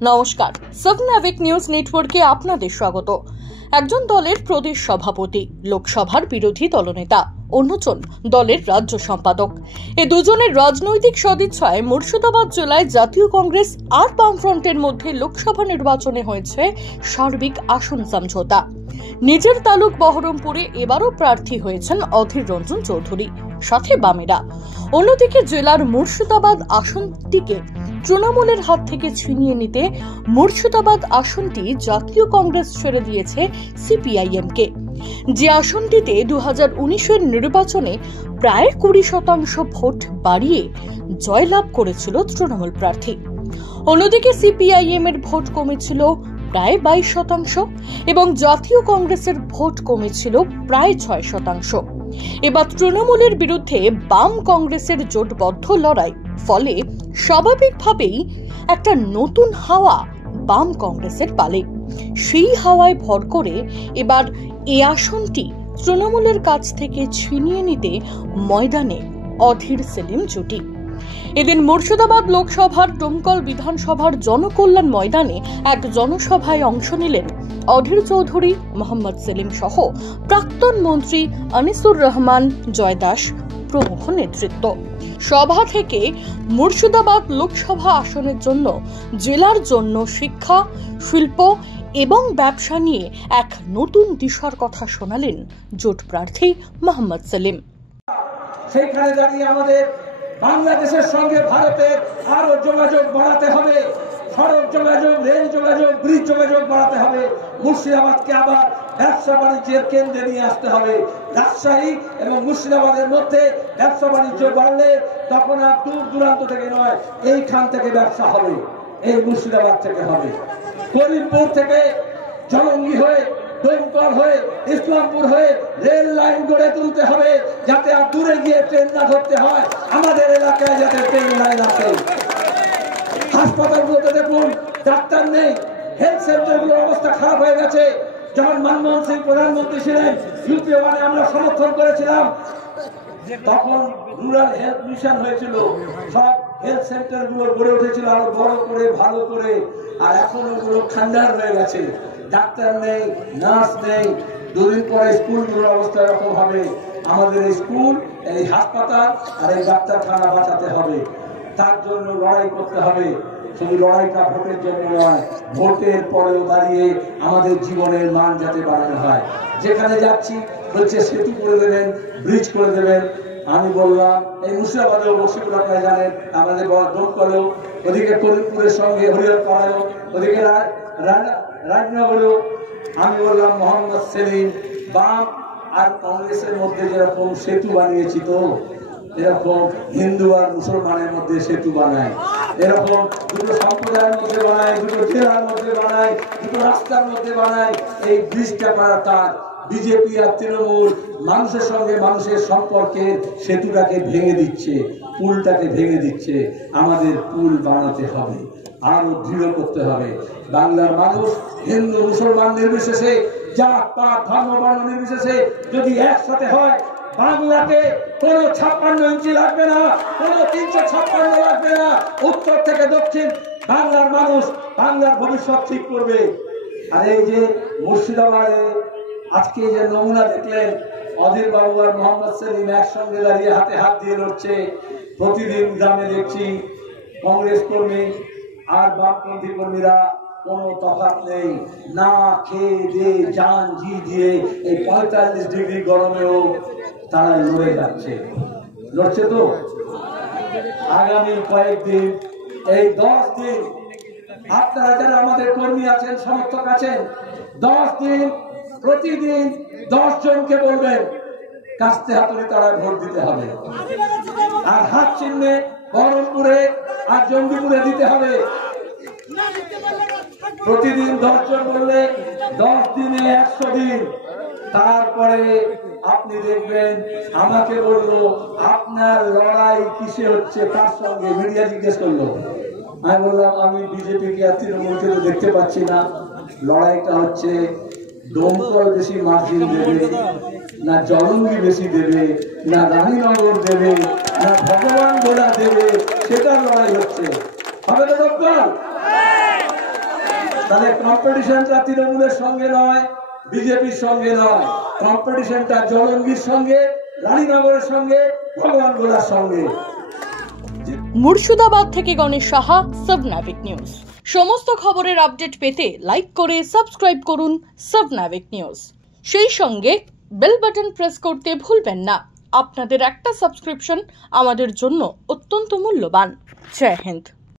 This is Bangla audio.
নমস্কার, সাবনাভিক নিউজ নেটওয়ার্কে আপনাদের স্বাগত। একজন দলের প্রদেশ সভাপতি, লোকসভার বিরোধী দলনেতা, অন্যজন দলের রাজ্য সম্পাদক, এই দুজনের রাজনৈতিক সদিচ্ছায় মুর্শিদাবাদ জেলায় জাতীয় কংগ্রেস আর বামফ্রন্টের মধ্যে লোকসভা নির্বাচনে হয়েছে সার্বিক আসন সমঝোতা। নিজের তালুক বহরমপুরে এবারও প্রার্থী হয়েছেন অধীর রঞ্জন চৌধুরী, সাথে বামেরা। অন্যদিকে জেলার মুর্শিদাবাদ আসনটিকে তৃণমূলের হাত থেকে ছিনিয়ে নিতে মুর্শিদাবাদ আসনটি জাতীয় কংগ্রেস ছেড়ে দিয়েছে সিপিআইএমকে, যে আসনটিতে 2019-এর নির্বাচনে প্রায় 20% ভোট বাড়িয়ে জয়লাভ করেছিল তৃণমূল প্রার্থী। অন্যদিকে সিপিআইএম এর ভোট কমেছিল প্রায় 22% এবং জাতীয় কংগ্রেসের ভোট কমেছিল প্রায় 6%। এবার তৃণমূলের বিরুদ্ধে বাম কংগ্রেসের জোটবদ্ধ লড়াই, ফলে স্বাভাবিকভাবেই একটা নতুন হাওয়া বাম কংগ্রেসের পালে। সেই হাওয়ায় ভর করে এবার এই আসনটি তৃণমূলের কাছ থেকে ছিনিয়ে নিতে ময়দানে অধীর সেলিম জুটি। এদিন মুর্শিদাবাদ লোকসভার ডোমকল বিধানসভার জনকল্যাণ ময়দানে এক জনসভায় অংশ নিলেন অধীর চৌধুরী, মোহাম্মদ সেলিম সহ প্রাক্তন মন্ত্রী আনিসুর রহমান, জয় দাস প্রমুখ নেতৃত্ব। সভা থেকে মুর্শিদাবাদ লোকসভা আসনের জন্য জেলার জন্য শিক্ষা, শিল্প এবং ব্যবসা নিয়ে এক নতুন দিশার কথা শোনালেন জোট প্রার্থী মোহাম্মদ সেলিম। সেখানে দাঁড়িয়ে আমাদের বাংলাদেশের সঙ্গে ভারতের আরো যোগাযোগ বাড়াতে হবে, সড়ক যোগাযোগ, রেল যোগাযোগ, ব্রিজ যোগাযোগ বাড়াতে হবে। মুর্শিদাবাদকে আবার ব্যবসা বাণিজ্যের কেন্দ্রে নিয়ে আসতে হবে। রাজশাহী এবং মুর্শিদাবাদের মধ্যে ব্যবসা বাণিজ্য বাড়লে তখন আর দূর দূরান্ত থেকে নয়, এইখান থেকে ব্যবসা হবে, এই মুর্শিদাবাদ থেকে হবে। করিমপুর থেকে জলঙ্গি হয়ে, ডোমকল হয়ে, ইসলামপুর হয়ে রেল লাইন গড়ে তুলতে হবে, যাতে আর দূরে গিয়ে ট্রেন না ধরতে হয়, আমাদের এলাকায় যাতে ট্রেন লাইন আসে। হাসপাতালগুলোতে দেখুন ডাক্তার নেই, হেলথ সেন্টারগুলোর অবস্থা খারাপ হয়ে গেছে। যখন মনমোহন সিং প্রধানমন্ত্রী ছিলেন, ইউপিএ আমরা সমর্থন করেছিলাম, তখন রুরাল হেলথ মিশন হয়েছিল, সব হেলথ সেন্টার গুলো গড়ে উঠেছিল আরো বড় করে, ভালো করে। আর এখন ওগুলো খান্ডার হয়ে গেছে, ডাক্তার নেই, নার্স নেই। দুদিন পরে স্কুলগুলোর অবস্থা এরকম হবে। আমাদের স্কুল, এই হাসপাতাল আর এই ডাক্তারখানা বাঁচাতে হবে, তার জন্য লড়াই করতে হবে। শুধু লড়াইটা ভোটের জন্য নয়, ভোটের পরেও দাঁড়িয়ে আমাদের জীবনের মান যাতে বাড়ানো হয়। যেখানে যাচ্ছি বলছে সেতু করে দেবেন, ব্রিজ করে দেবেন। আমি বললাম এই মুর্শিদাবাদেও, বসিপুর আপনারা জানেন, আমাদের ডোমকলেও, ওদিকে করিমপুরের সঙ্গে হরিহরপাড়ায়ও, ওদিকে রাজনগরেও। আমি বললাম মোহাম্মদ সেলিম, বাম আর কংগ্রেসের মধ্যে যেরকম সেতু বানিয়েছি, তো এরকম হিন্দু আর মুসলমানের মধ্যে সেতু বানায়, এরকম দুটো সম্প্রদায়ের মধ্যে বানায়, দুটো জেলার মধ্যে বানায়, দুটো রাস্তার মধ্যে বানায়। এই ব্রিজটা করার কাজ বিজেপি আর তৃণমূল মানুষের সঙ্গে মানুষের সম্পর্কের সেতুটাকে ভেঙে দিচ্ছে, পুলটাকে ভেঙে দিচ্ছে। আমাদের পুল বানাতে হবে, আরো দৃঢ় করতে হবে। বাংলার মানুষ হিন্দু মুসলমান নির্বিশেষে, জাত পাত ধর্ম বর্ণ নির্বিশেষে যদি একসাথে হয়, বাংলাকে কোনো 56 ইঞ্চি লাগবে না, কোনো 356 লাগবে না। উত্তর থেকে দক্ষিণ বাংলার মানুষ বাংলার ভবিষ্যৎ ঠিক করবে। আর এই যে মুর্শিদাবাদে আজকে যে নমুনা দেখলেন, অধীর বাবু আর মোহাম্মদ সেলিম একসঙ্গে দাঁড়িয়ে হাতে হাত দিয়ে লড়ছে। প্রতিদিন গ্রামে দেখছি কংগ্রেস কর্মী আর বামপন্থী কর্মীরা কোনো তফাৎ নেই, না খেয়ে দিয়ে জান জি দিয়ে এই 45 ডিগ্রি গরমেও তারা লড়ে যাচ্ছে, লড়ছে। তো আগামী কয়েকদিন, এই 10 দিন, আপনারা যারা আমাদের কর্মী আছেন, সমর্থক আছেন, 10 দিন প্রতিদিন 10 জনকে বলবেন কাস্তে হাতুড়ি তারা ভোট দিতে হবে, আর হাত চিহ্নে বহরমপুরে আর জঙ্গিপুরে দিতে হবে। প্রতিদিন 10 জন বললে 10 দিনে 100 দিন। তারপরে আপনি দেখবেন আমাকে বললো আপনার লড়াই কিসে হচ্ছে, তার সঙ্গে মিডিয়া জিজ্ঞেস করলো। আমি বললাম আমি বিজেপিকে আর তৃণমূলকে তো দেখতে পাচ্ছি না, লড়াইটা হচ্ছে ডোমকল বেশি মার্জিন দেবে না, জলঙ্গি বেশি দেবে না, রানীনগর দেবে না, ভগবান গোলা দেবে, সেটার লড়াই হচ্ছে। হবে তো ডোমকল? তাহলে কম্পিটিশনটা তৃণমূলের সঙ্গে নয়, বিজেপির সঙ্গে নয়, কম্পিটিশনটা জলঙ্গির সঙ্গে, রানীনগরের সঙ্গে, ভগবান গোলার সঙ্গে। মুর্শিদাবাদ থেকে গণেশ সাহা, সাবনাভিক নিউজ। সমস্ত খবরের আপডেট পেতে লাইক করে সাবস্ক্রাইব করুন সাবনাভিক নিউজ। সেই সঙ্গে বেল বাটন প্রেস করতে ভুলবেন না। আপনাদের একটা সাবস্ক্রিপশন আমাদের জন্য অত্যন্ত মূল্যবান। জয় হিন্দ।